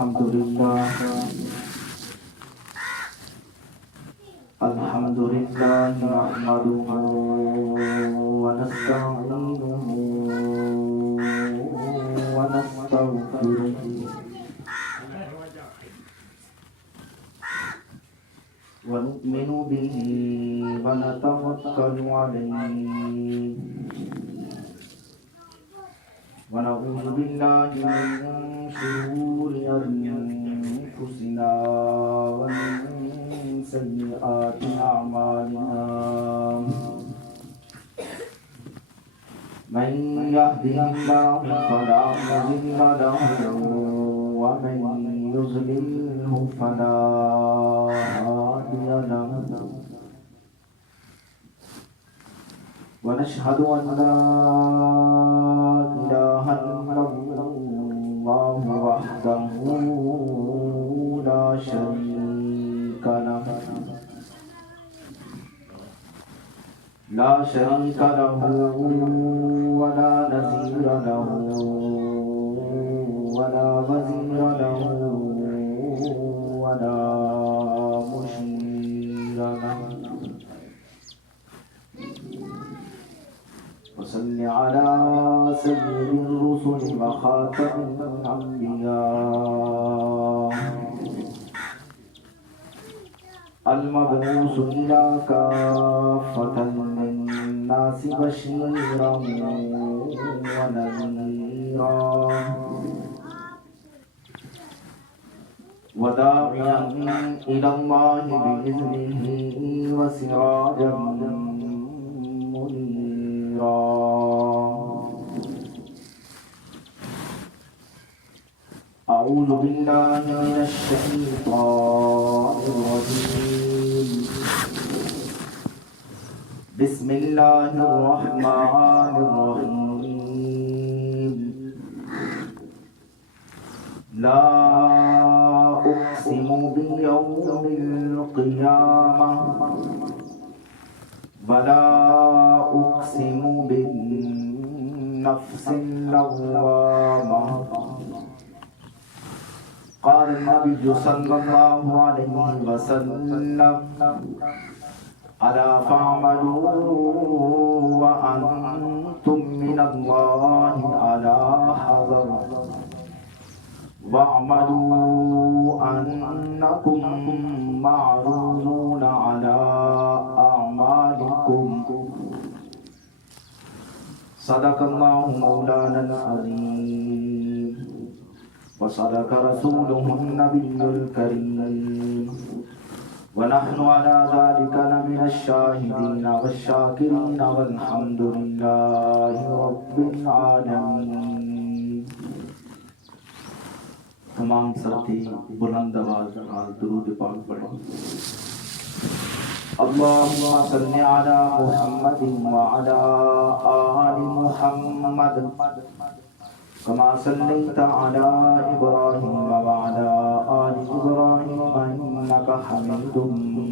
الحمد لله نحمده ونستعينه ونستغفره ونؤمن به ونتوكل عليه ونعوذ بالله من شرور أنفسنا ومن سيئات أعمالنا من يهده الله فلا مضل له ومن يضلله فلا هادي له ونشهد أن لا إله إلا الله وحده لا شريك له ولا نظير له ولا وزير له ولا مشير له وصل على سيد الرسل وخاتم الأنبياء المبعوث إلى كافة للناس بشيرا ونذيرا وداعيا إلى الله بإذنه وسراجا منيرا أعوذ بالله من الشيطان الرجيم بسم الله الرحمن الرحيم لا أقسم بيوم القيامة ولا أقسم بالنفس اللوامة قال النبي صلى الله عليه وسلم ألا فاعملوا وأنتم من الله على حذر واعملوا أنكم معروضون على أعمالكم صدق الله مولانا العظيم وصدق رسوله النبي الكريم ونحن على ذلك لمن الشاهدين والشاكرين والحمد لله رب العالمين. تمام ساتھی بلند آواز درود پاک پڑھیں. اللهم صل على محمد وعلى آل محمد كما صليت على إبراهيم وعلى آل إبراهيم إنك حميد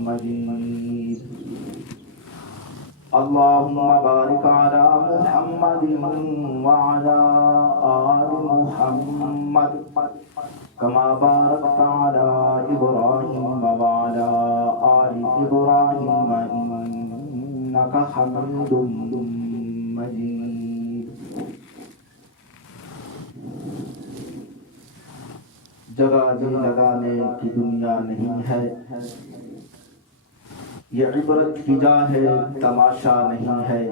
مجيد. اللهم بارك على محمد وعلى آل محمد كما باركت على إبراهيم وعلى آل إبراهيم إنك حميد مجيد. جگہ جی لگانے کی دنیا نہیں ہے، یہ عبرت کی جا ہے تماشا نہیں ہے.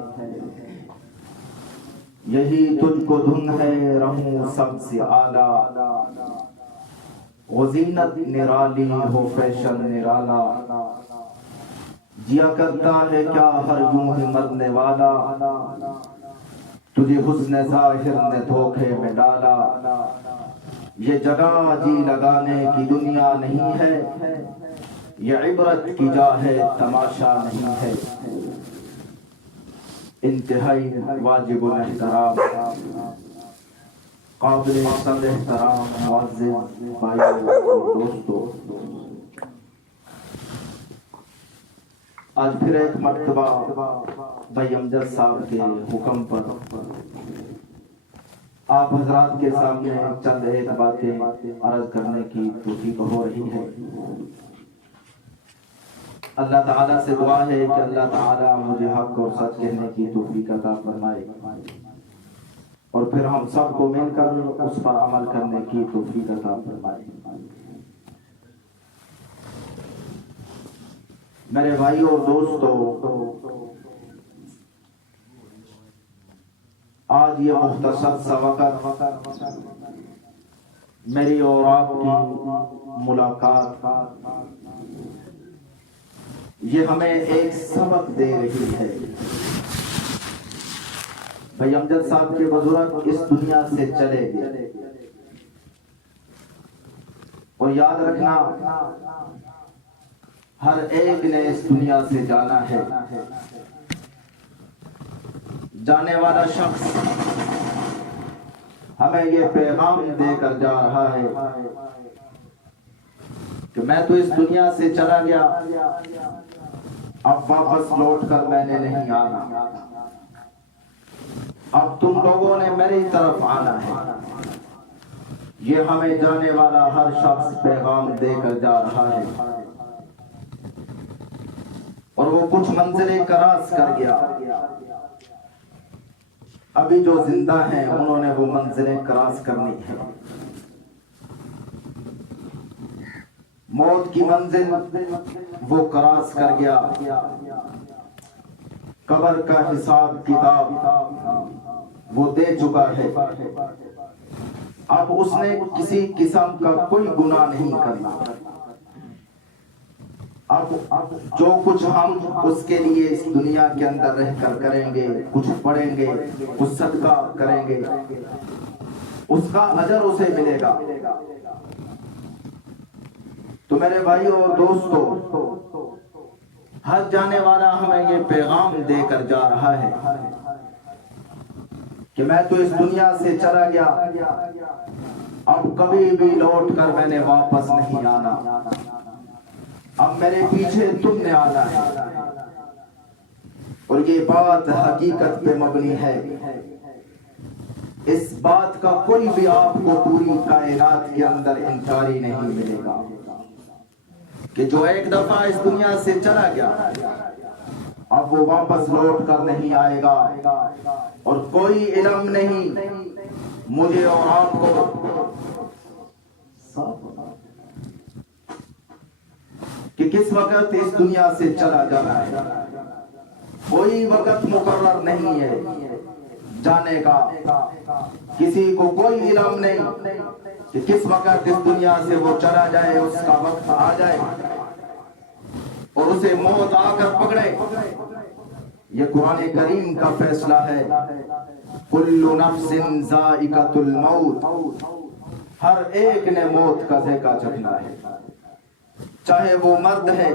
یہی تجھ کو دھن ہے رہوں سب سے اعلیٰ، غزینت نرالی ہو فیشن نرالا. جیا کرتا ہے کیا ہر یوں ہی مرنے والا، تجھے حسن ظاہر نے دھوکے میں ڈالا. یہ جگہ جی لگانے کی دنیا نہیں ہے، یہ عبرت کی جا ہے تماشا نہیں ہے. انتہائی واجب الاحترام قابل صد احترام معزز بھائیوں اور دوستوں، آج پھر ایک مرتبہ بھائی امجد صاحب کے حکم پر آپ حضرات کے سامنے چند ایک باتیں عرض کرنے کی توفیق ہو رہی ہے۔ اللہ تعالیٰ سے دعا ہے کہ اللہ تعالیٰ مجھے حق اور سچ کہنے کی توفیق عطا فرمائے، اور پھر ہم سب کو مل کر اس پر عمل کرنے کی توفیق عطا فرمائے۔ میرے بھائیوں اور دوستوں، آج یہ مختصر سا وقت میری اور آپ کی ملاقات یہ ہمیں ایک سبق دے رہی ہے۔ بھائی امجد صاحب کے بزرگ اس دنیا سے چلے گئے، اور یاد رکھنا ہر ایک نے اس دنیا سے جانا ہے۔ جانے والا شخص ہمیں یہ پیغام دے کر جا رہا ہے کہ میں تو اس دنیا سے چلا گیا، اب واپس لوٹ کر میں نے نہیں آنا، اب تم لوگوں نے میری طرف آنا ہے۔ یہ ہمیں جانے والا ہر شخص پیغام دے کر جا رہا ہے، اور وہ کچھ منزلیں کراس کر گیا۔ ابھی جو زندہ ہیں انہوں نے وہ منزلیں کراس کرنی ہے۔ موت کی منزل وہ کراس کر گیا، قبر کا حساب کتاب وہ دے چکا ہے۔ اب اس نے کسی قسم کا کوئی گناہ نہیں کرنا۔ اب جو کچھ ہم اس کے لیے اس دنیا کے اندر رہ کر کریں گے، کچھ پڑھیں گے، کچھ صدقہ کریں گے، اس کا اجر اسے ملے گا۔ تو میرے بھائیوں اور دوستوں، ہر جانے والا ہمیں یہ پیغام دے کر جا رہا ہے کہ میں تو اس دنیا سے چلا گیا، اب کبھی بھی لوٹ کر میں نے واپس نہیں آنا، اب میرے پیچھے تم نے آنا ہے۔ اور یہ بات حقیقت پہ مبنی ہے، اس بات کا کوئی بھی آپ کو پوری کائنات کے اندر انکاری نہیں ملے گا کہ جو ایک دفعہ اس دنیا سے چلا گیا اب وہ واپس لوٹ کر نہیں آئے گا، اور کوئی علم نہیں مجھے اور آپ کو کہ کس وقت اس دنیا سے چلا جانا ہے۔ کوئی وقت مقرر نہیں ہے جانے کا، کسی کو کوئی علم نہیں کہ کس وقت اس دنیا سے وہ چلا جائے، اس کا وقت آ جائے اور اسے موت آ کر پکڑے۔ یہ قرآن کریم کا فیصلہ ہے، کل نفس ذائقۃ الموت، ہر ایک نے موت کا ذائقہ چکھنا ہے، چاہے وہ مرد ہے،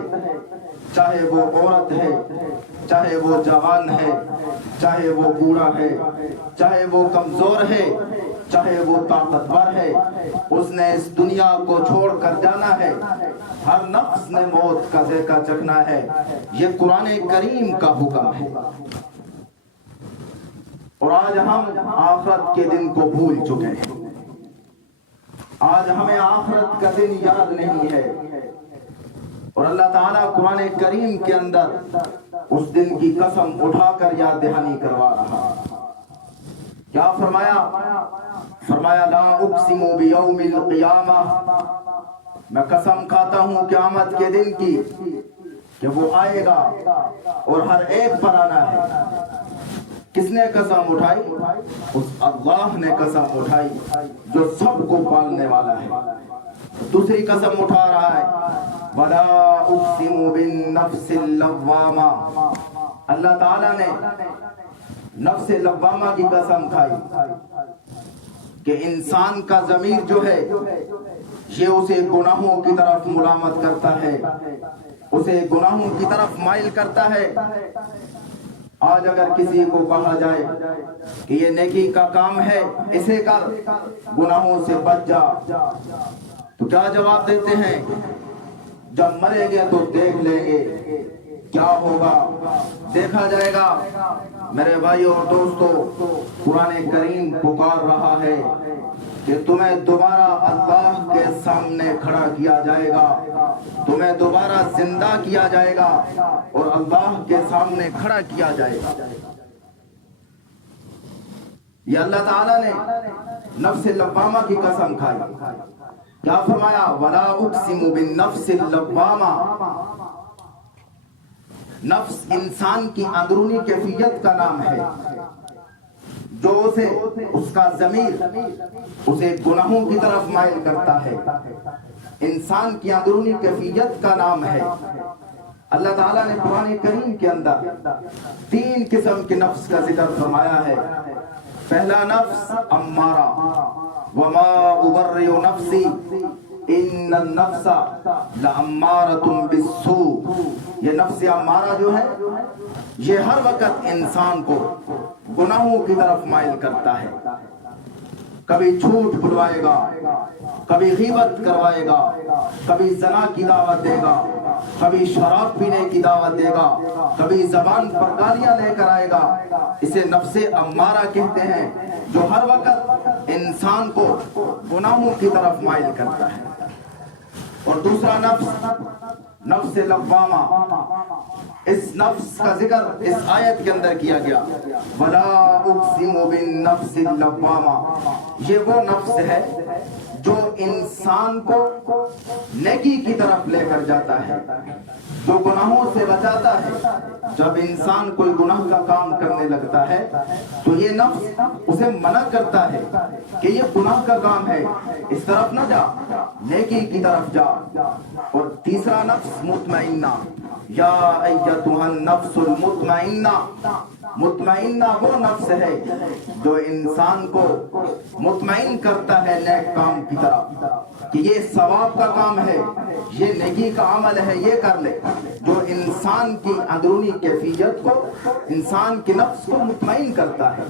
چاہے وہ عورت ہے، چاہے وہ جوان ہے، چاہے وہ بوڑھا ہے، چاہے وہ کمزور ہے، چاہے وہ طاقتور ہے، اس نے اس دنیا کو چھوڑ کر جانا ہے۔ ہر نفس نے موت کا ذائقہ چکھنا ہے، یہ قرآن کریم کا حکم ہے۔ اور آج ہم آخرت کے دن کو بھول چکے ہیں، آج ہمیں آخرت کا دن یاد نہیں ہے، اور اللہ تعالیٰ قرآن کریم کے اندر اس دن کی قسم اٹھا کر یاد دہانی کروا رہا۔ کیا فرمایا لا اقسم بیوم القیامہ، میں قسم کھاتا ہوں قیامت کے دن کی کہ وہ آئے گا اور ہر ایک پر آنا ہے۔ کس نے قسم اٹھائی؟ اس اللہ نے قسم اٹھائی جو سب کو پالنے والا ہے۔ دوسری قسم اٹھا رہا ہے، وَلَا أُقْسِمُ بِالنَّفْسِ اللَّوَّامَةِ، اللہ تعالیٰ نے نفس لوامہ کی قسم کھائی کہ انسان کا ضمیر جو ہے یہ اسے گناہوں کی طرف ملامت کرتا ہے، اسے گناہوں کی طرف مائل کرتا ہے۔ آج اگر کسی کو کہا جائے کہ یہ نیکی کا کام ہے، اسے کر، گناہوں سے بچ جا، تو کیا جواب دیتے ہیں؟ جب مریں گے تو دیکھ لیں گے کیا ہوگا دیکھا جائے گا۔ میرے بھائیوں اور دوستوں، قرآن کریم پکار رہا ہے کہ تمہیں دوبارہ اللہ کے سامنے کھڑا کیا جائے گا، تمہیں دوبارہ زندہ کیا جائے گا اور اللہ کے سامنے کھڑا کیا جائے گا۔ یہ اللہ تعالیٰ نے نفس لوامہ کی قسم کھائی، کیا فرمایا؟ وَلَا أُقْسِمُ بِالنَّفْسِ اللَّوَّامَةِ۔ نفس انسان کی اندرونی کیفیت کا نام ہے جو اسے، اس کا ضمیر اسے گناہوں کی طرف مائل کرتا ہے۔ انسان کی اندرونی کیفیت کا نام ہے۔ اللہ تعالیٰ نے قرآن کریم کے اندر 3 قسم کے نفس کا ذکر فرمایا ہے۔ پہلا نفس امارہ، وما ابرئ نفسی ان النفس لامارۃ بالسوء۔ یہ نفس امارہ جو ہے یہ ہر وقت انسان کو گناہوں کی طرف مائل کرتا ہے۔ کبھی جھوٹ بلوائے گا، کبھی غیبت کروائے گا، کبھی زنا کی دعوت دے گا، کبھی شراب پینے کی دعوت دے گا، کبھی زبان پر گالیاں لے کر آئے گا۔ اسے نفس امارہ کہتے ہیں، جو ہر وقت انسان کو گناہوں کی طرف مائل کرتا ہے۔ اور دوسرا نفس، نفس لوامہ، اس نفس کا ذکر اس آیت کے اندر کیا گیا، وَلَا أُقْسِمُ بِالنَّفْسِ اللَّوَّامَةِ۔ یہ وہ نفس ہے جو انسان کو نیکی کی طرف لے کر جاتا ہے، جو گناہوں سے بچاتا ہے۔ جب انسان کوئی گناہ کا کام کرنے لگتا ہے تو یہ نفس اسے منع کرتا ہے کہ یہ گناہ کا کام ہے، اس طرف نہ جا، نیکی کی طرف جا۔ اور تیسرا نفس مطمئنہ، یا ایتھا النفس المطمئنہ۔ مطمئنہ وہ نفس ہے جو انسان کو مطمئن کرتا ہے نیک کام کی طرف، کہ یہ ثواب کا کام ہے، یہ نیکی کا عمل ہے، یہ کر لے، جو انسان کی اندرونی کیفیت کو، انسان کے نفس کو مطمئن کرتا ہے۔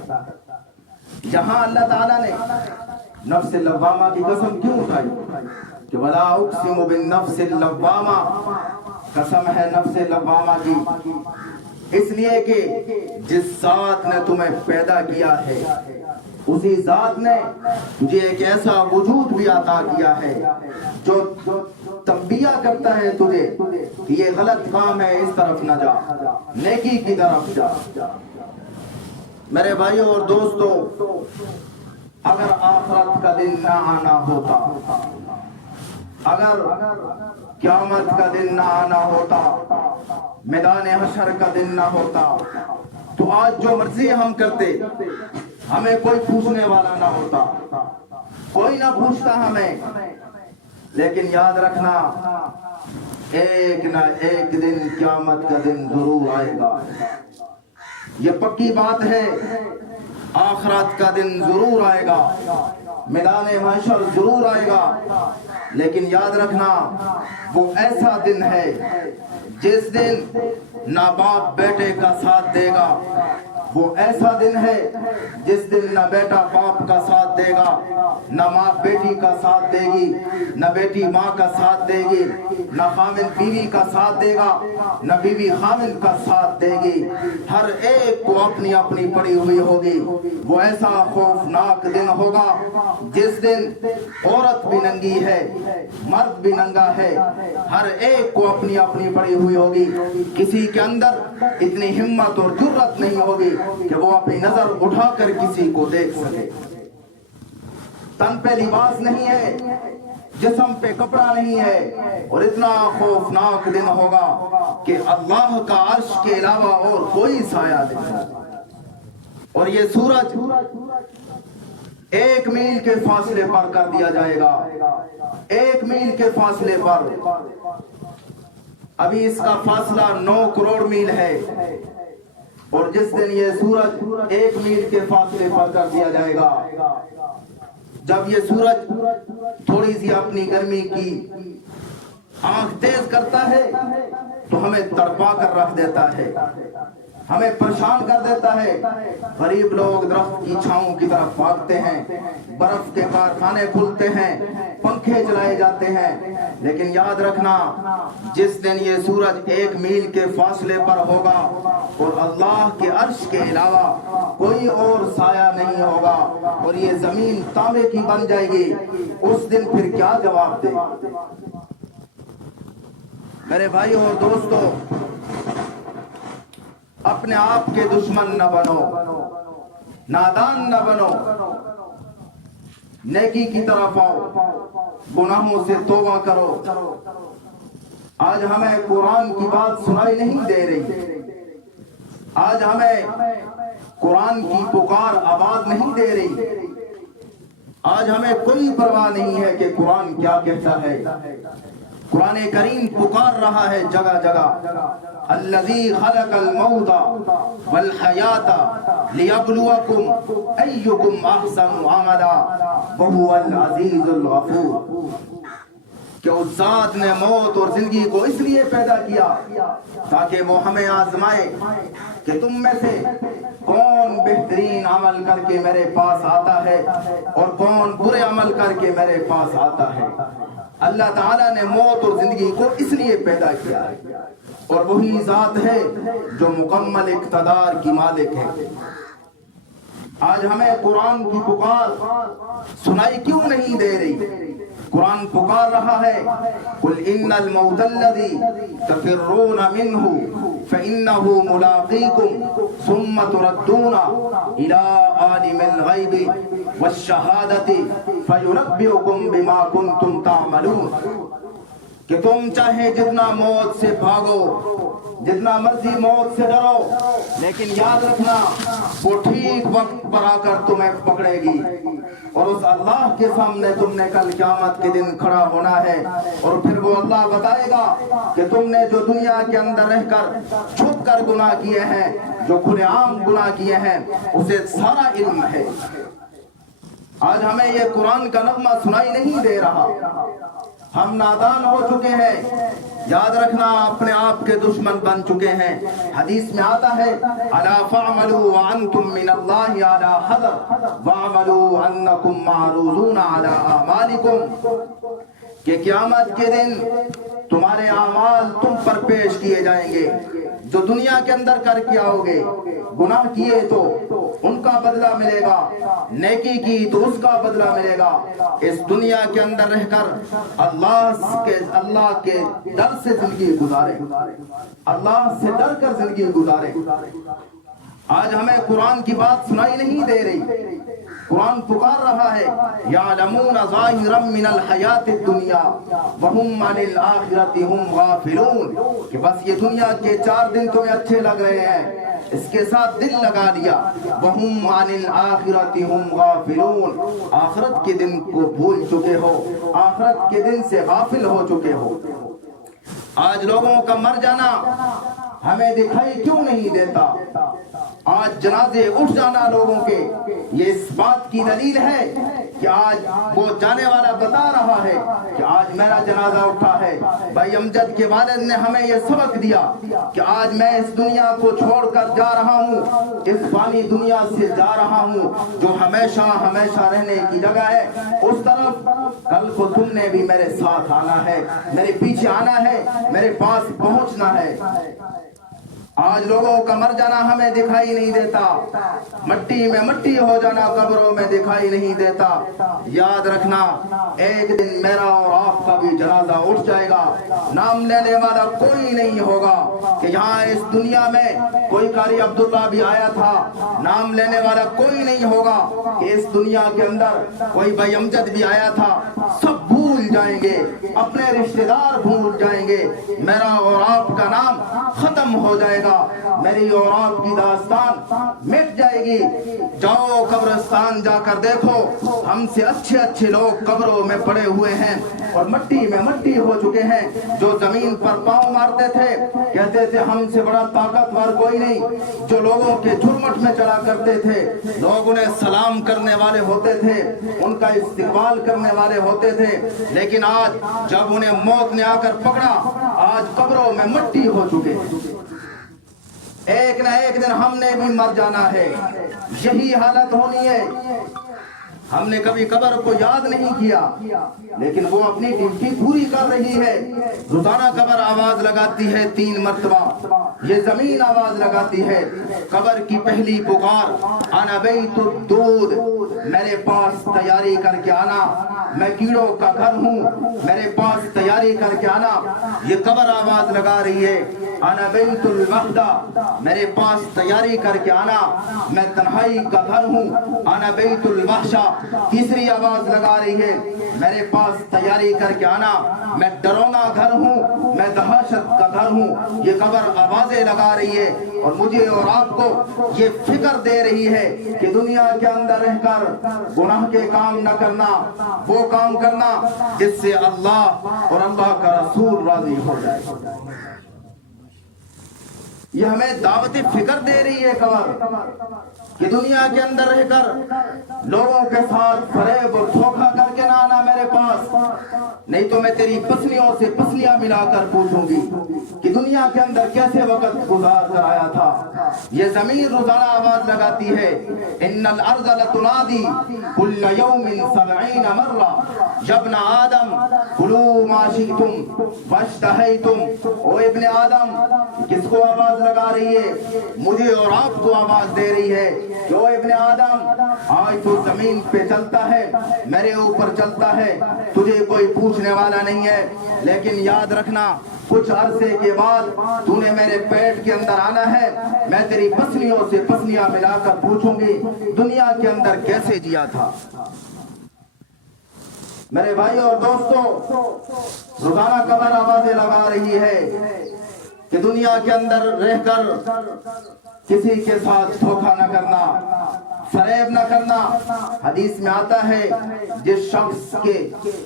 جہاں اللہ تعالیٰ نے نفس لوامہ کی قسم کیوں اٹھائی کہ وَلَا أُقْسِمُ بِالنَّفْسِ اللَّوَّامَةِ، قسم ہے نفس لوامہ کی، اس لیے کہ جس ذات نے تمہیں پیدا کیا ہے اسی ذات نے تجھے ایک ایسا وجود بھی عطا کیا ہے جو تنبیہ کرتا ہے تجھے کہ یہ غلط کام ہے، اس طرف نہ جا، نیکی کی طرف جا۔ میرے بھائیوں اور دوستوں، اگر آخرت کا دن نہ آنا ہوتا، اگر قیامت کا دن نہ آنا ہوتا، میدان حشر کا دن نہ ہوتا، تو آج جو مرضی ہم کرتے ہمیں کوئی پوچھنے والا نہ ہوتا، کوئی نہ پوچھتا ہمیں۔ لیکن یاد رکھنا، ایک نہ ایک دن قیامت کا دن ضرور آئے گا، یہ پکی بات ہے۔ آخرت کا دن ضرور آئے گا، میدان محشر ضرور آئے گا، لیکن یاد رکھنا وہ ایسا دن ہے جس دن نہ باپ بیٹے کا ساتھ دے گا، وہ ایسا دن ہے جس دن نہ بیٹا باپ کا ساتھ دے گا، نہ ماں بیٹی کا ساتھ دے گی، نہ بیٹی ماں کا ساتھ دے گی، نہ خامن بیوی کا ساتھ دے گا، نہ بیوی خامن کا ساتھ دے گی۔ ہر ایک کو اپنی اپنی پڑی ہوئی ہوگی۔ وہ ایسا خوفناک دن ہوگا جس دن عورت بھی ننگی ہے، مرد بھی ننگا ہے، ہر ایک کو اپنی اپنی پڑی ہوئی ہوگی۔ کسی کے اندر اتنی ہمت اور جرت نہیں ہوگی کہ وہ اپنی نظر اٹھا کر کسی کو دیکھ سکے۔ تن پہ لباس نہیں ہے، جسم پہ کپڑا نہیں ہے، اور اتنا خوفناک دن ہوگا کہ اللہ کا عرش کے علاوہ اور کوئی سایہ نہیں ہوگا۔ اور یہ سورج 1 میل کے فاصلے پر کر دیا جائے گا، 1 میل کے فاصلے پر۔ ابھی اس کا فاصلہ 9 کروڑ میل ہے، اور جس دن یہ سورج 1 میل کے فاصلے پر کر دیا جائے گا، جب یہ سورج تھوڑی سی اپنی گرمی کی آنکھ تیز کرتا ہے تو ہمیں تڑپا کر رکھ دیتا ہے، ہمیں پریشان کر دیتا ہے۔ غریب لوگ درخت کی چھاؤں کی طرف بھاگتے ہیں، برف کے کارخانے کھلتے ہیں، پنکھے چلائے جاتے ہیں، لیکن یاد رکھنا جس دن یہ سورج 1 میل کے فاصلے پر ہوگا اور اللہ کے عرش کے علاوہ کوئی اور سایہ نہیں ہوگا اور یہ زمین تانبے کی بن جائے گی، اس دن پھر کیا جواب دے؟ میرے بھائی اور دوستو، اپنے آپ کے دشمن نہ بنو، نادان نہ بنو، نیکی کی طرف آؤ، گناہوں سے توبہ کرو۔ آج ہمیں قرآن کی بات سنائی نہیں دے رہی، آج ہمیں قرآن کی پکار آواز نہیں دے رہی، آج ہمیں کوئی پرواہ نہیں ہے کہ قرآن کیا کہتا ہے۔ قرآن کریم پکار رہا ہے جگہ جگہ، الذی خلق الموت والحیات لیبلوکم ایکم احسن عملا وہو العزیز الغفور، کہ اس ذات نے موت اور زندگی کو اس لیے پیدا کیا تاکہ وہ ہمیں آزمائے کہ تم میں سے کون بہترین عمل کر کے میرے پاس آتا ہے اور کون برے عمل کر کے میرے پاس آتا ہے۔ اللہ تعالیٰ نے موت اور زندگی کو اس لیے پیدا کیا ہے، اور وہی ذات ہے جو مکمل اقتدار کی مالک ہے۔ آج ہمیں قرآن کی پکار سنائی کیوں نہیں دے رہی؟ قرآن پکار رہا ہے، قُلْ إِنَّ الْمَوْتَ الَّذِي تَفِرُّونَ مِنْهُ فَإِنَّهُ مُلَاقِيكُمْ ثُمَّ تُرَدُّونَ إِلَىٰ عَالِمِ الْغَيْبِ وَالشَّهَادَةِ فَيُنَبِّئُكُم بِمَا كُنتُمْ تَعْمَلُونَ، کہ تم چاہے جتنا موت سے بھاگو، جتنا مرضی موت سے ڈرو، لیکن یاد رکھنا وہ ٹھیک وقت پر آ کر تمہیں پکڑے گی، اور اس اللہ کے سامنے تم نے کل قیامت کے دن کھڑا ہونا ہے، اور پھر وہ اللہ بتائے گا کہ تم نے جو دنیا کے اندر رہ کر چھپ کر گناہ کیے ہیں، جو کھلے عام گناہ کیے ہیں، اسے سارا علم ہے۔ آج ہمیں یہ قرآن کا نغمہ سنائی نہیں دے رہا، ہم نادان ہو چکے ہیں، یاد رکھنا اپنے آپ کے دشمن بن چکے ہیں۔ حدیث میں آتا ہے، الا فاعملوا وانتم من اللہ علی حذر واعملوا انکم معروضون علی اعمالکم، کہ قیامت کے دن تمہارے اعمال تم پر پیش کیے جائیں گے، جو دنیا کے اندر کر کے آؤ گے، گناہ کیے تو ان کا بدلہ ملے گا، نیکی کی تو اس کا بدلہ ملے گا۔ اس دنیا کے اندر رہ کر اللہ کے ڈر سے زندگی گزارے، اللہ سے ڈر کر زندگی گزارے۔ آج ہمیں قرآن کی بات سنائی نہیں دے رہی، قرآن پکار رہا ہے، یعلمون ظاہرا من الحیات الدنیا وہم عن الآخرۃ ہم غافلون، کہ بس یہ دنیا کے 4 دن تمہیں اچھے لگ رہے ہیں، اس کے ساتھ دل لگا دیا، وہم عن الآخرۃ ہم غافلون، آخرت کے دن کو بھول چکے ہو، آخرت کے دن سے غافل ہو چکے ہو۔ آج لوگوں کا مر جانا ہمیں دکھائی کیوں نہیں دیتا؟ آج جنازے اٹھ جانا لوگوں کے، یہ اس بات کی دلیل ہے کہ آج وہ جانے والا بتا رہا ہے کہ آج میرا جنازہ اٹھا ہے۔ بھائی امجد کے والد نے ہمیں یہ سبق دیا کہ آج میں اس دنیا کو چھوڑ کر جا رہا ہوں، اس فانی دنیا سے جا رہا ہوں جو ہمیشہ ہمیشہ رہنے کی جگہ ہے، اس طرف کل کو تم نے بھی میرے ساتھ آنا ہے، میرے پیچھے آنا ہے، میرے پاس پہنچنا ہے۔ آج لوگوں کا مر جانا ہمیں دکھائی نہیں دیتا، مٹی میں مٹی ہو جانا قبروں میں دکھائی نہیں دیتا۔ یاد رکھنا ایک دن میرا اور آپ کا بھی جنازہ اٹھ جائے گا، نام لینے والا کوئی نہیں ہوگا کہ یہاں اس دنیا میں کوئی قاری عبداللہ بھی آیا تھا، نام لینے والا کوئی نہیں ہوگا کہ اس دنیا کے اندر کوئی بھائی امجد بھی آیا تھا۔ سب بھول جائیں گے، اپنے رشتہ دار بھول جائیں گے، میرا اور آپ کا نام ختم ہو جائے گا، میری اور آپ کی داستان مٹ جائے گی۔ جاؤ قبرستان جا کر دیکھو، ہم سے اچھے اچھے لوگ قبروں میں پڑے ہوئے ہیں اور مٹی میں مٹی ہو چکے ہیں، جو زمین پر پاؤں مارتے تھے، کہتے تھے ہم سے بڑا طاقتور کوئی نہیں، جو لوگوں کے جھرمٹ میں چلا کرتے تھے، لوگ انہیں سلام کرنے والے ہوتے تھے، ان کا استقبال کرنے والے ہوتے تھے، لیکن آج جب انہیں موت نے آ کر پکڑا، آج قبروں میں مٹی ہو چکے ہیں۔ ایک نہ ایک دن ہم نے بھی مر جانا ہے، یہی حالت ہونی ہے۔ ہم نے کبھی قبر کو یاد نہیں کیا، لیکن وہ اپنی ڈیوٹی پوری کر رہی ہے۔ روزانہ قبر آواز لگاتی ہے 3 مرتبہ، یہ زمین آواز لگاتی ہے۔ قبر کی پہلی پکار انا بیت الدود، میرے پاس تیاری کر کے آنا، میں کیڑوں کا گھر ہوں، میرے پاس تیاری کر کے آنا۔ یہ قبر آواز لگا رہی ہے انا بیت الوحدہ، میرے پاس تیاری کر کے آنا، میں تنہائی کا گھر ہوں۔ انا بیت الوحشہ، تیسری آواز لگا رہی ہے میرے پاس تیاری کر کے آنا، میں ڈرونا گھر ہوں، میں دہشت کا گھر ہوں۔ یہ قبر آوازیں لگا رہی ہے اور مجھے اور آپ کو یہ فکر دے رہی ہے کہ دنیا کے اندر رہ کر گناہ کے کام نہ کرنا، وہ کام کرنا جس سے اللہ اور اللہ کا رسول راضی ہو جائے۔ یہ ہمیں دعوت فکر دے رہی ہے قبر کہ دنیا کے اندر رہ کر لوگوں کے ساتھ فریب اور دھوکہ کر کے نہ آنا میرے پاس، نہیں تو میں تیری پسلیوں سے پسلیاں ملا کر پوچھوں گی کہ دنیا کے اندر کیسے وقت گزار کر آیا تھا۔ یہ زمین روزانہ آواز لگاتی ہے ان الارض لتنادی کل یوم 70 مرہ یا ابن آدم کلوا ما شئتم واشتہیتم۔ او ابن آدم، کس کو آواز لگا رہی ہے؟ مجھے اور آپ کو آواز دے رہی ہے کہ او ابن آدم، آج تو زمین پہ چلتا ہے، میرے اوپر چلتا ہے، تجھے کوئی پوچھنے والا نہیں ہے، لیکن یاد رکھنا کچھ عرصے کے بعد تو نے میرے پیٹ کے اندر آنا ہے، میں تیری پسلیوں سے پسلیاں ملا کر پوچھوں گی دنیا کے اندر کیسے جیا تھا۔ میرے بھائی اور دوستو، روزانہ قبر آوازیں لگا رہی ہے کہ دنیا کے اندر رہ کر کسی کے ساتھ دھوکہ نہ کرنا، فریب نہ کرنا۔ حدیث میں آتا ہے جس شخص کے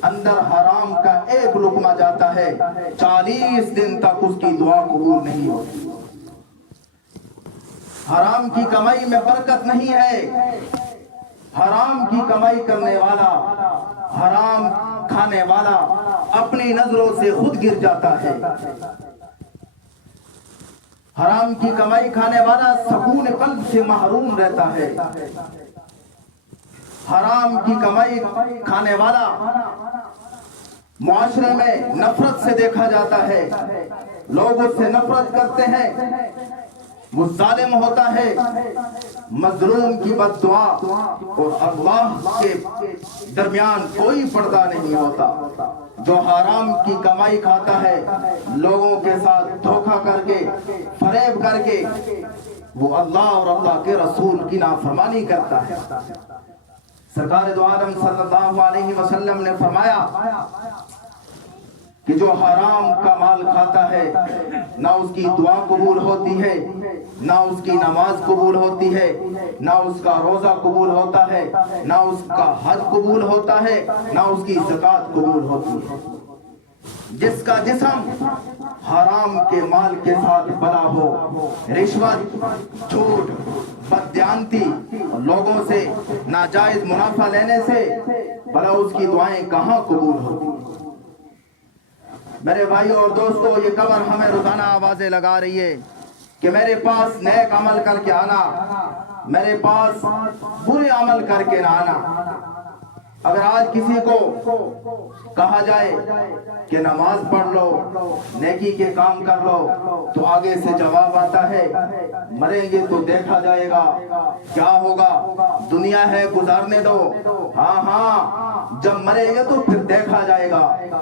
اندر حرام کا ایک لقمہ جاتا ہے 40 دن تک اس کی دعا قبول نہیں ہوتی۔ حرام کی کمائی میں برکت نہیں ہے۔ حرام کی کمائی کرنے والا، حرام کھانے والا اپنی نظروں سے خود گر جاتا ہے۔ حرام کی کمائی کھانے والا سکون قلب سے محروم رہتا ہے۔ حرام کی کمائی کھانے والا معاشرے میں نفرت سے دیکھا جاتا ہے، لوگ اس سے نفرت کرتے ہیں، وہ ظالم ہوتا ہے، مظلوم کی بد دعا اور اللہ کے درمیان کوئی پردہ نہیں ہوتا۔ جو حرام کی کمائی کھاتا ہے، لوگوں کے ساتھ دھوکہ کر کے، فریب کر کے، وہ اللہ اور اللہ کے رسول کی نافرمانی کرتا ہے۔ سرکار دو عالم صلی اللہ علیہ وسلم نے فرمایا کہ جو حرام کا مال کھاتا ہے نہ اس کی دعا قبول ہوتی ہے، نہ اس کی نماز قبول ہوتی ہے، نہ اس کا روزہ قبول ہوتا ہے، نہ اس کا حج قبول ہوتا ہے، نہ اس کی زکوٰۃ قبول ہوتی ہے۔ جس کا جسم حرام کے مال کے ساتھ بنا ہو، رشوت، جھوٹ، بددیانتی، لوگوں سے ناجائز منافع لینے سے، بھلا اس کی دعائیں کہاں قبول ہوتی ہیں؟ میرے بھائیو اور دوستو، یہ قبر ہمیں روزانہ آوازیں لگا رہی ہے کہ میرے پاس نیک عمل کر کے آنا، میرے پاس برے عمل کر کے نہ آنا۔ اگر آج کسی کو کہا جائے کہ نماز پڑھ لو، نیکی کے کام کر لو، تو آگے سے جواب آتا ہے مریں گے تو دیکھا جائے گا، کیا ہوگا، دنیا ہے گزارنے دو۔ ہاں ہاں، جب مریں گے تو پھر دیکھا جائے گا۔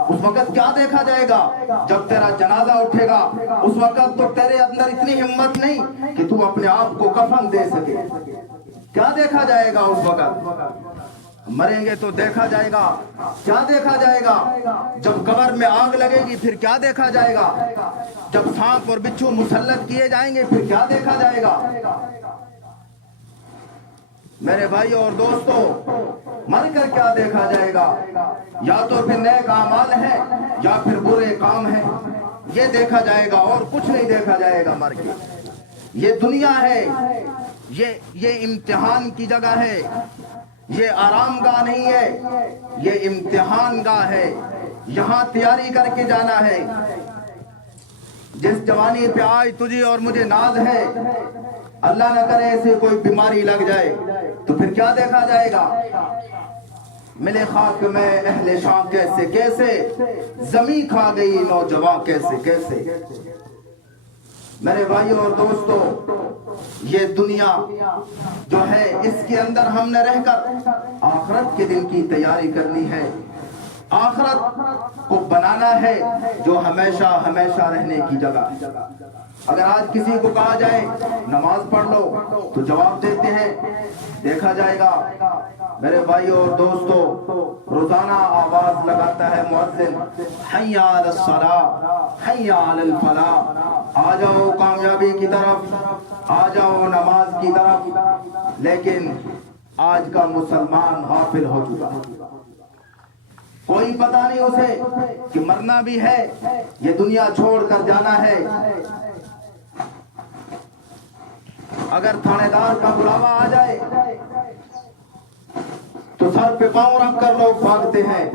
اس وقت کیا دیکھا جائے گا؟ جب تیرا جنازہ اٹھے گا، اس وقت تو تیرے اندر اتنی ہمت نہیں کہ تو اپنے آپ کو کفن دے سکے۔ کیا دیکھا جائے گا اس وقت؟ مریں گے تو دیکھا جائے گا۔ کیا دیکھا جائے گا؟ جب قبر میں آگ لگے گی پھر کیا دیکھا جائے گا؟ جب سانپ اور بچھو مسلط کیے جائیں گے پھر کیا دیکھا جائے گا؟ میرے بھائی اور دوستو، مر کر کیا دیکھا جائے گا؟ یا تو پھر نیک اعمال ہے یا پھر برے کام ہے، یہ دیکھا جائے گا اور کچھ نہیں دیکھا جائے گا مر کے۔ یہ دنیا ہے، یہ امتحان کی جگہ ہے، یہ آرام گاہ نہیں ہے، یہ امتحان گاہ ہے۔ یہاں تیاری کر کے جانا ہے۔ جس جوانی پہ آج تجھے اور مجھے ناز ہے، اللہ نہ کرے اسے کوئی بیماری لگ جائے تو پھر کیا دیکھا جائے گا؟ ملے خاک میں اہل شام کیسے کیسے، زمین کھا گئی نوجوان کیسے کیسے۔ میرے بھائیوں اور دوستو، یہ دنیا جو ہے اس کے اندر ہم نے رہ کر آخرت کے دن کی تیاری کرنی ہے، آخرت کو بنانا ہے جو ہمیشہ ہمیشہ رہنے کی جگہ۔ اگر آج کسی کو کہا جائے نماز پڑھ لو تو جواب دیتے ہیں، دیکھا جائے گا میرے بھائیوں اور دوستو، روزانہ آواز لگاتا ہے مؤذن، حی علی الصلاۃ حی علی الفلاح، آ جاؤ کامیابی کی طرف، آ جاؤ نماز کی طرف، لیکن آج کا مسلمان غافل ہو چکا، کوئی پتہ نہیں اسے کہ مرنا بھی ہے، یہ دنیا چھوڑ کر جانا ہے۔ اگر تھانے دار کا بلاوا آ جائے تو سر پہ پاؤں رکھ کر لوگ بھاگتے ہیں،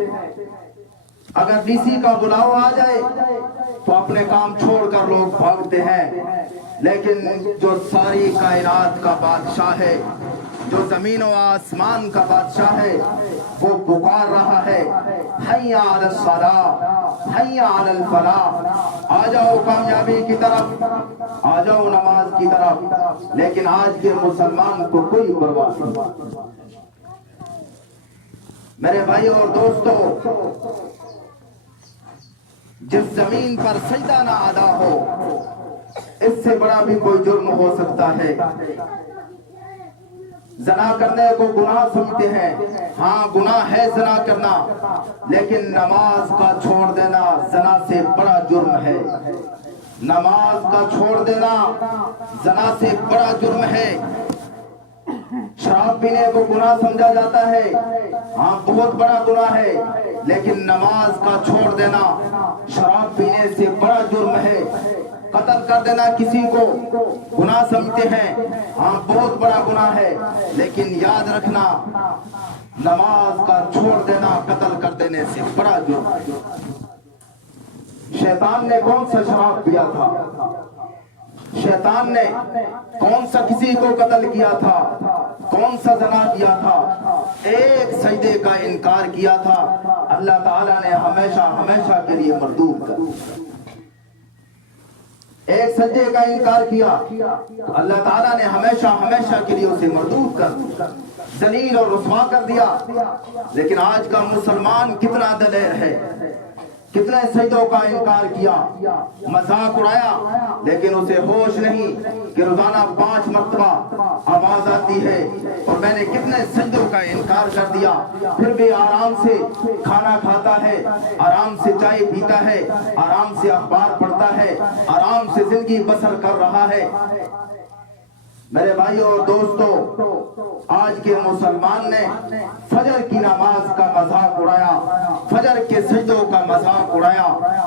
اگر ڈی سی کا بلاوا آ جائے تو اپنے کام چھوڑ کر لوگ بھاگتے ہیں، لیکن جو ساری کائنات کا بادشاہ ہے، جو زمین و آسمان کا بادشاہ ہے، وہ پکار رہا ہے، حی علی الصلاۃ حی علی الفلاح، آ جاؤ کامیابی کی طرف، آ جاؤ نماز کی طرف، لیکن آج کے مسلمان کو کوئی پرواہ نہیں۔ میرے بھائیوں اور دوستو، جس زمین پر سجدہ نہ ادا ہو، اس سے بڑا بھی کوئی جرم ہو سکتا ہے۔ زنا کرنے کو گناہ سمجھتے ہیں، ہاں گناہ ہے زنا کرنا، لیکن نماز کا چھوڑ دینا زنا سے بڑا جرم ہے، نماز کا چھوڑ دینا زنا سے بڑا جرم ہے۔ شراب پینے کو گناہ سمجھا جاتا ہے، ہاں بہت بڑا گناہ ہے، لیکن نماز کا چھوڑ دینا شراب پینے سے بڑا جرم ہے۔ قتل کر دینا کسی کو گناہ سمجھتے ہیں، ہاں بہت بڑا گناہ ہے، لیکن یاد رکھنا نماز کا چھوڑ دینا قتل کر دینے سے بڑا جرم ہے۔ شیطان نے کون سا شراب پیا تھا؟ شیطان نے کون سا کسی کو قتل کیا تھا؟ کون سا زنا کیا تھا؟ ایک سجدے کا انکار کیا تھا، اللہ تعالیٰ نے ہمیشہ ہمیشہ کے لیے مردود کر، ایک سجدے کا انکار کیا تو اللہ تعالیٰ نے ہمیشہ ہمیشہ کے لیے اسے مردود کر، ذلیل اور رسوا کر دیا۔ لیکن آج کا مسلمان کتنا دلیر ہے، کتنے سجدوں کا انکار کیا، مذاق اڑایا، لیکن اسے ہوش نہیں کہ روزانہ 5 مرتبہ آواز آتی ہے اور میں نے کتنے سجدوں کا انکار کر دیا، پھر بھی آرام سے کھانا کھاتا ہے، آرام سے چائے پیتا ہے، آرام سے اخبار پڑھتا ہے، آرام سے زندگی بسر کر رہا ہے۔ میرے بھائیوں اور دوستو، آج کے مسلمان نے فجر کی نماز کا مذاق اڑایا، فجر کے سجدوں کا مذاق اڑایا،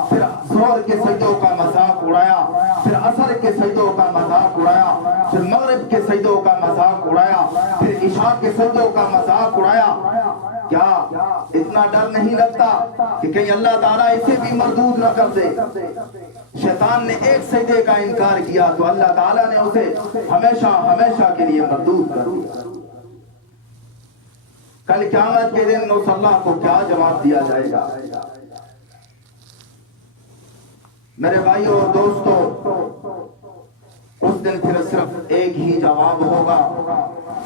پھر ظہر کے سجدوں کا مذاق اڑایا، پھر عصر کے سجدوں کا مذاق اڑایا، پھر مغرب کے سجدوں کا مذاق اڑایا، پھر عشاء کے سجدوں کا مذاق اڑایا۔ کیا اتنا ڈر نہیں لگتا کہ کہیں اللہ تعالیٰ اسے بھی مردود نہ کر دے؟ شیطان نے ایک سجدے کا انکار کیا تو اللہ تعالیٰ نے اسے ہمیشہ ہمیشہ کے لیے مردود کر دیا۔ کل قیامت کے دن مصلی کو کیا جواب دیا جائے گا؟ میرے بھائیوں اور دوستو، اس دن پھر صرف ایک ہی جواب ہوگا۔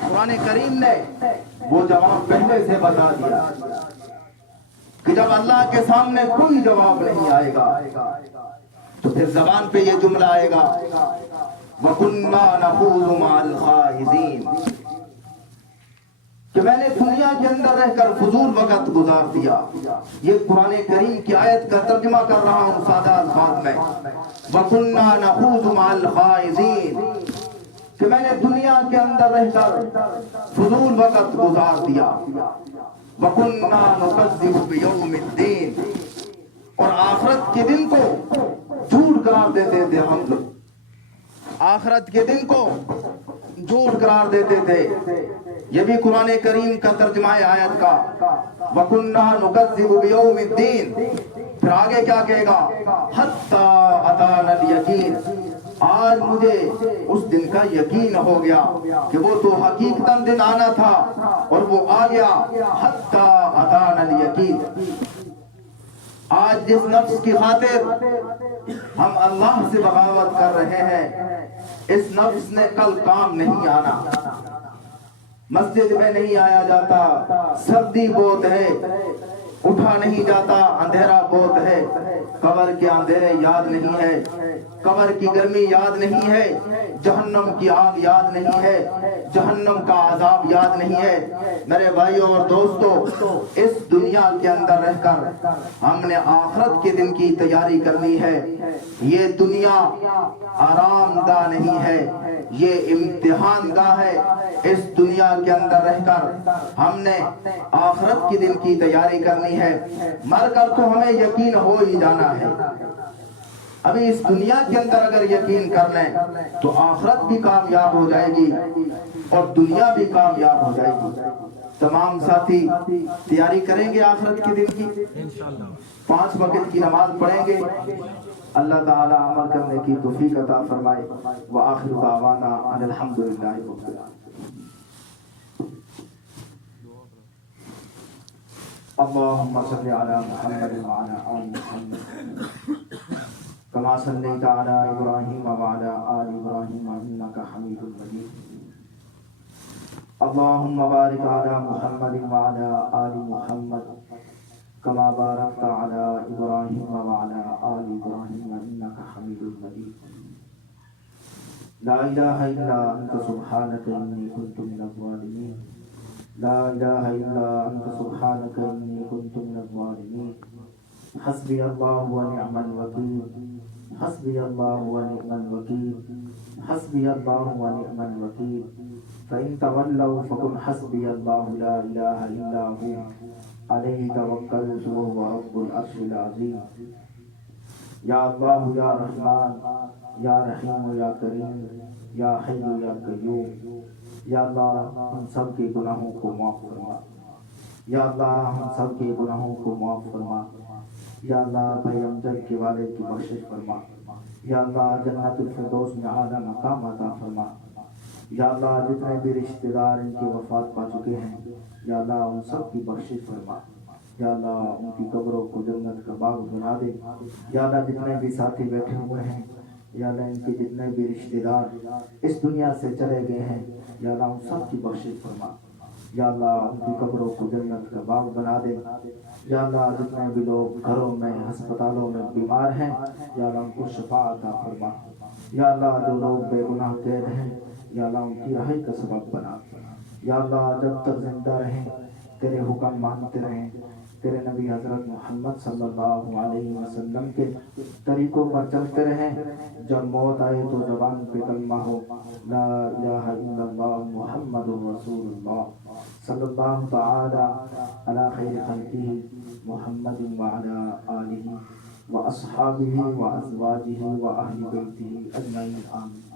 قرآن کریم نے وہ جواب پہلے سے بتا دیا کہ جب اللہ کے سامنے کوئی جواب نہیں آئے گا تو پھر زبان پہ یہ جملہ آئے گا، وَكُنَّا نَخُوضُ مَعَ الْخَائِضِينَ، کہ میں نے دنیا کے اندر رہ کر فضول وقت گزار دیا۔ یہ قرآن کریم کی آیت کا ترجمہ کر رہا ہوں سادہ الفاظ میں، وَكُنَّا نَخُوضُ مَعَ الْخَائِضِينَ، کہ میں نے دنیا کے اندر رہ کر فضول وقت گزار دیا۔ وَكُنَّا نُكَذِّبُ بِيَوْمِ الدِّينِ، اور آخرت کے دن کو جھوٹ قرار دیتے تھے ہم لوگ، آخرت کے دن کو جھوٹ قرار دیتے تھے۔ یہ بھی قرآن کریم کا ترجمہ ہے آیت کا، وَكُنَّا نُكَذِّبُ بِيَوْمِ الدِّينِ۔ پھر آگے کیا کہے گا، حَتَّى أَتَانَا الْيَقِينُ، آج مجھے اس دن کا یقین ہو گیا کہ وہ تو حقیقتاً دن آنا تھا اور وہ آ گیا، حتی اتانا الیقین۔ آج جس نفس کی خاطر ہم اللہ سے بغاوت کر رہے ہیں، اس نفس نے کل کام نہیں آنا، مسجد میں نہیں آیا جاتا، سردی بہت ہے، اٹھا نہیں جاتا، اندھیرا بہت ہے، قبر کے اندھیرے یاد نہیں ہے، قبر کی گرمی یاد نہیں ہے، جہنم کی آگ یاد نہیں ہے، جہنم کا عذاب یاد نہیں ہے۔ میرے بھائیوں اور دوستو، اس دنیا کے اندر رہ کر ہم نے آخرت کے دن کی تیاری کرنی ہے۔ یہ دنیا آرام دہ نہیں ہے، یہ امتحان گاہ ہے۔ اس دنیا کے اندر رہ کر ہم نے آخرت کے دن کی تیاری کرنی ہے۔ مر کر تو ہمیں یقین ہو ہی جانا ہے۔ ابھی اس دنیا کے اندر اگر یقین کر لیں تو آخرت بھی کامیاب ہو جائے گی اور دنیا بھی کامیاب ہو جائے گی۔ تمام ساتھی تیاری کریں گے آخرت کے دن کی، 5 وقت کی نماز پڑھیں گے۔ اللہ تعالی عمل کرنے کی توفیق عطا فرمائے۔ وآخر دعوانا ان الحمدللہ رب العالمین۔ اللهم صل على محمد وعلى آل محمد كما صليت على إبراهيم وعلى آل إبراهيم إنك حميد مجيد۔ اللهم بارك على محمد وعلى آل محمد كما باركت على إبراهيم وعلى آل إبراهيم إنك حميد مجيد۔ لا إله إلا أنت سبحانك إني كنت من الظالمين۔ لا إله إلا أنت سبحانك إني كنت من الظالمين۔ حسبي الله ونعم الوكيل، حسبي الله ونعم الوكيل، حسبي الله ونعم الوكيل۔ فإن تولوا فقل حسبي الله لا إله إلا هو عليه توكلت وهو رب العرش العظيم۔ یا اللہ یا رحمان یا رحیم یا کریم یا حی یا قیوم، یا اللہ ہم سب کے گناہوں کو معاف فرما، یا اللہ ہم سب کے گناہوں کو معاف فرما، یا اللہ بھائی امجد کے والد کی بخشش فرما، یا اللہ جنت الفردوس میں اعلیٰ مقام عطا فرما، یا اللہ جتنے بھی رشتہ دار ان کی وفات پا چکے ہیں یا اللہ ان سب کی بخشش فرما، یا اللہ ان کی قبروں کو جنت کا باغ بنا دے، یا اللہ جتنے بھی ساتھی بیٹھے ہوئے ہیں یا اللہ ان کے جتنے بھی رشتہ دار اس دنیا سے چلے گئے ہیں یا اللہ ان سب کی بخشش فرما، یا اللہ ان کی قبروں کو جنت کا باغ بنا دے، یا اللہ جتنے بھی لوگ گھروں میں ہسپتالوں میں بیمار ہیں یا اللہ ان کو شفا عطا فرما، یا اللہ جو لوگ بے گناہ قید ہیں یا اللہ ان کی رہائی کا سبب بنا، یا اللہ جب تک زندہ رہیں تیرے حکم مانتے رہیں، تیرے نبی حضرت محمد صلی اللہ علیہ وسلم کے طریقوں پر چلتے رہیں، جب موت آئے تو زبان پہ کلمہ ہو لا الہ الا اللہ محمد رسول اللہ صلی اللہ تعالی علی خیر خلقہ محمد وعلی آلہ واصحابہ وازواجہ واہل بیتہ اجمعین آمین۔